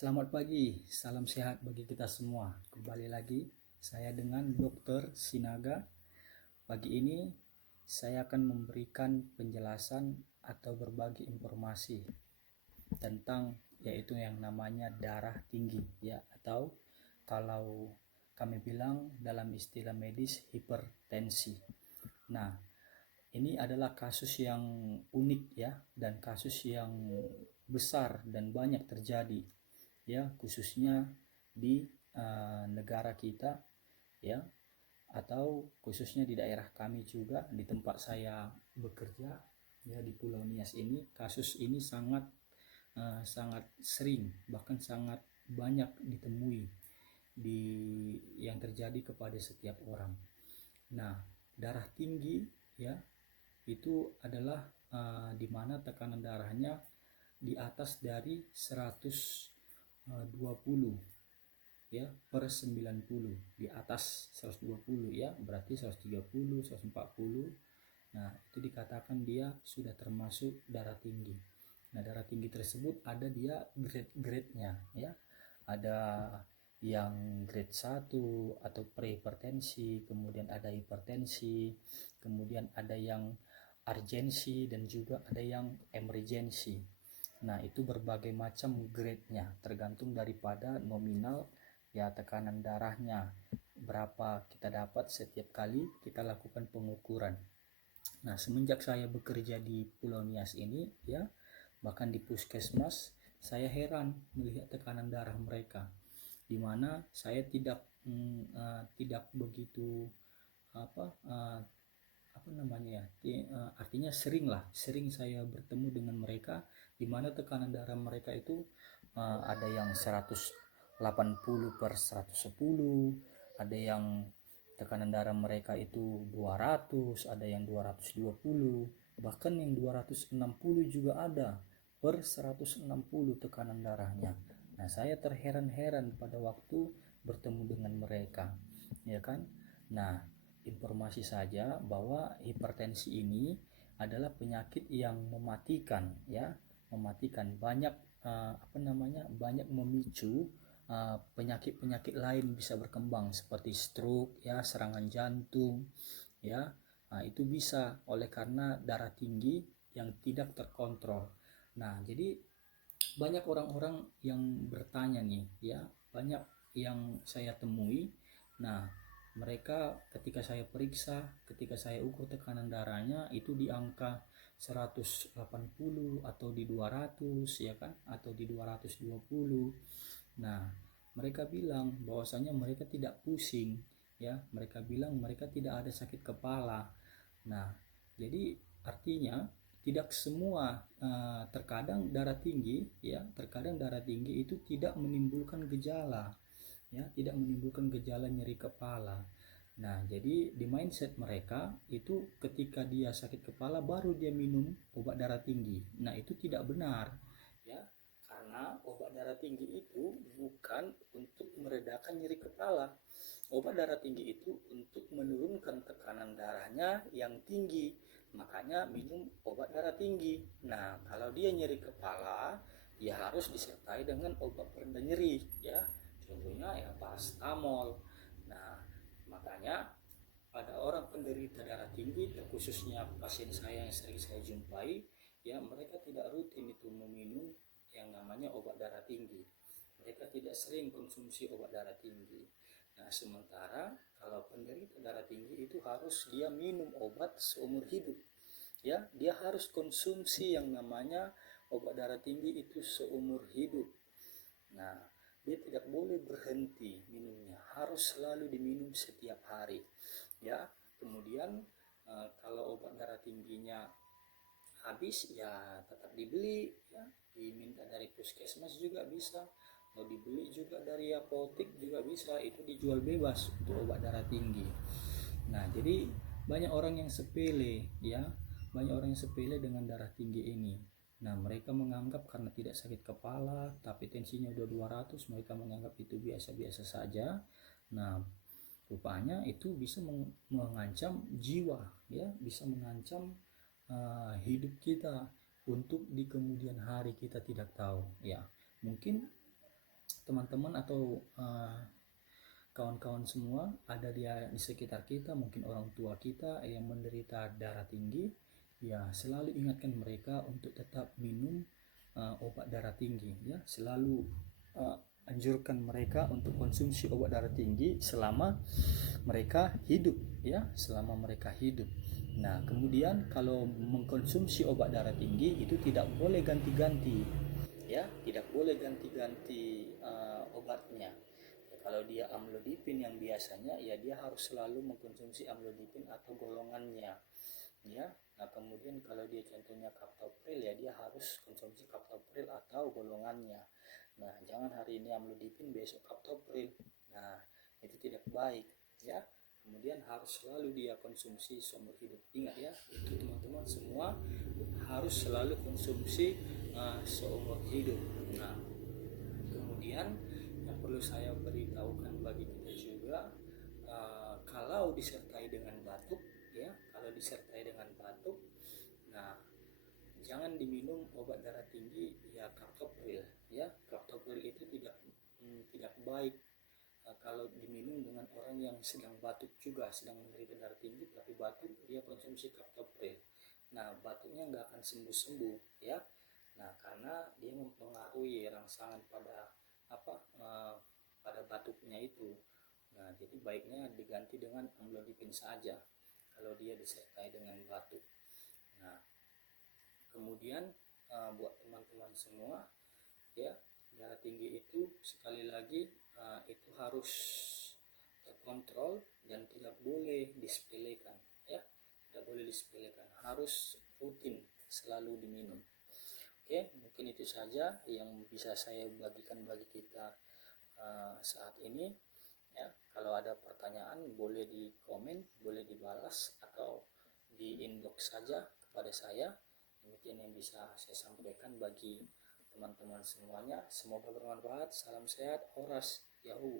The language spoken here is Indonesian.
Selamat pagi, salam sehat bagi kita semua. Kembali lagi saya dengan Dr. Sinaga. Pagi ini saya akan memberikan penjelasan atau berbagi informasi tentang yaitu yang namanya darah tinggi ya, atau kalau kami bilang dalam istilah medis hipertensi. Nah, ini adalah kasus yang unik ya, dan kasus yang besar dan banyak terjadi ya, khususnya di negara kita ya, atau khususnya di daerah kami juga, di tempat saya bekerja ya, di Pulau Nias ini. Kasus ini sangat sering, bahkan sangat banyak ditemui di yang terjadi kepada setiap orang. Nah, darah tinggi ya, itu adalah di mana tekanan darahnya di atas dari 120 ya per 90, di atas 120 ya, berarti 130, 140. Nah, itu dikatakan dia sudah termasuk darah tinggi. Nah, darah tinggi tersebut ada dia grade-grade-nya ya. Ada yang grade 1 atau prehipertensi, kemudian ada hipertensi, kemudian ada yang urgensi, dan juga ada yang emergensi. Nah, itu berbagai macam grade-nya, tergantung daripada nominal ya, tekanan darahnya berapa kita dapat setiap kali kita lakukan pengukuran. Nah, semenjak saya bekerja di Pulau Nias ini ya, bahkan di puskesmas, saya heran melihat tekanan darah mereka, di mana saya tidak begitu apa uh, apa namanya ya, artinya sering saya bertemu dengan mereka, di mana tekanan darah mereka itu ada yang 180 per 110, ada yang tekanan darah mereka itu 200, ada yang 220, bahkan yang 260 juga ada per 160 tekanan darahnya. Nah, saya terheran-heran pada waktu bertemu dengan mereka, ya kan. Nah, informasi saja bahwa hipertensi ini adalah penyakit yang mematikan ya, banyak banyak memicu penyakit-penyakit lain bisa berkembang seperti stroke ya, serangan jantung ya. Nah, itu bisa oleh karena darah tinggi yang tidak terkontrol. Nah, jadi banyak orang-orang yang bertanya nih ya, banyak yang saya temui. Nah, mereka ketika saya periksa, ketika saya ukur tekanan darahnya itu di angka 180 atau di 200 ya kan, atau di 220. Nah, mereka bilang bahwasanya mereka tidak pusing ya, mereka bilang mereka tidak ada sakit kepala. Nah, jadi artinya tidak semua, terkadang darah tinggi ya, terkadang darah tinggi itu tidak menimbulkan gejala ya, tidak menimbulkan gejala nyeri kepala. Nah, jadi di mindset mereka itu ketika dia sakit kepala baru dia minum obat darah tinggi. Nah, itu tidak benar ya, karena obat darah tinggi itu bukan untuk meredakan nyeri kepala. Obat darah tinggi itu untuk menurunkan tekanan darahnya yang tinggi, makanya minum obat darah tinggi. Nah, kalau dia nyeri kepala, ya harus disertai dengan obat pereda nyeri ya, contohnya ya paracetamol. Nah, makanya pada orang penderita darah tinggi, khususnya pasien saya yang sering saya jumpai ya, mereka tidak rutin itu meminum yang namanya obat darah tinggi. Mereka tidak sering konsumsi obat darah tinggi. Nah, sementara kalau penderita darah tinggi itu harus dia minum obat seumur hidup ya, dia harus konsumsi yang namanya obat darah tinggi itu seumur hidup. Nah, dia tidak boleh berhenti minumnya, harus selalu diminum setiap hari ya. Kemudian kalau obat darah tingginya habis ya tetap dibeli ya, diminta dari puskesmas juga bisa, mau dibeli juga dari apotek juga bisa, itu dijual bebas untuk obat darah tinggi. Nah, jadi banyak orang yang sepele ya, banyak orang yang sepele dengan darah tinggi ini. Nah, mereka menganggap karena tidak sakit kepala tapi tensinya udah 200, mereka menganggap itu biasa-biasa saja. Nah, rupanya itu bisa mengancam jiwa ya, bisa mengancam hidup kita untuk di kemudian hari, kita tidak tahu ya. Mungkin teman-teman atau kawan-kawan semua ada di sekitar kita, mungkin orang tua kita yang menderita darah tinggi, ya selalu ingatkan mereka untuk tetap minum obat darah tinggi, ya selalu anjurkan mereka untuk konsumsi obat darah tinggi selama mereka hidup, ya selama mereka hidup. Nah, kemudian kalau mengkonsumsi obat darah tinggi itu tidak boleh ganti-ganti, ya tidak boleh ganti-ganti obatnya. Ya, kalau dia amlodipin yang biasanya, ya dia harus selalu mengkonsumsi amlodipin atau golongannya, ya. Nah, kemudian kalau dia contohnya captopril, ya dia harus konsumsi captopril atau golongannya. Nah, jangan hari ini amlodipin, besok captopril. Nah, itu tidak baik, ya. Kemudian harus selalu dia konsumsi seumur hidup. Ingat ya, itu teman-teman semua harus selalu konsumsi seumur hidup. Nah, kemudian yang perlu saya beritahukan bagi kita juga, kalau disertai dengan batuk, ya kalau disertai dengan batuk, nah jangan diminum obat darah tinggi, ya captopril, ya captopril itu tidak baik kalau diminum dengan orang yang sedang batuk juga, sedang menderita darah tinggi tapi batuk, dia konsumsi captopril. Nah, batuknya nggak akan sembuh-sembuh, ya. Nah, karena dia mempengaruhi rangsangan pada pada batuknya itu. Nah, jadi baiknya diganti dengan amlodipin saja kalau dia disertai dengan batuk. Nah, kemudian buat teman-teman semua, ya darah tinggi itu sekali lagi itu harus terkontrol dan tidak boleh disepelekan, ya tidak boleh disepelekan, harus rutin selalu diminum. Oke, mungkin itu saja yang bisa saya bagikan bagi kita saat ini, ya. Kalau ada pertanyaan boleh di komen, boleh dibalas atau di inbox saja kepada saya. Demikian yang bisa saya sampaikan bagi teman-teman semuanya. Semoga bermanfaat. Salam sehat, Horas Yahoo.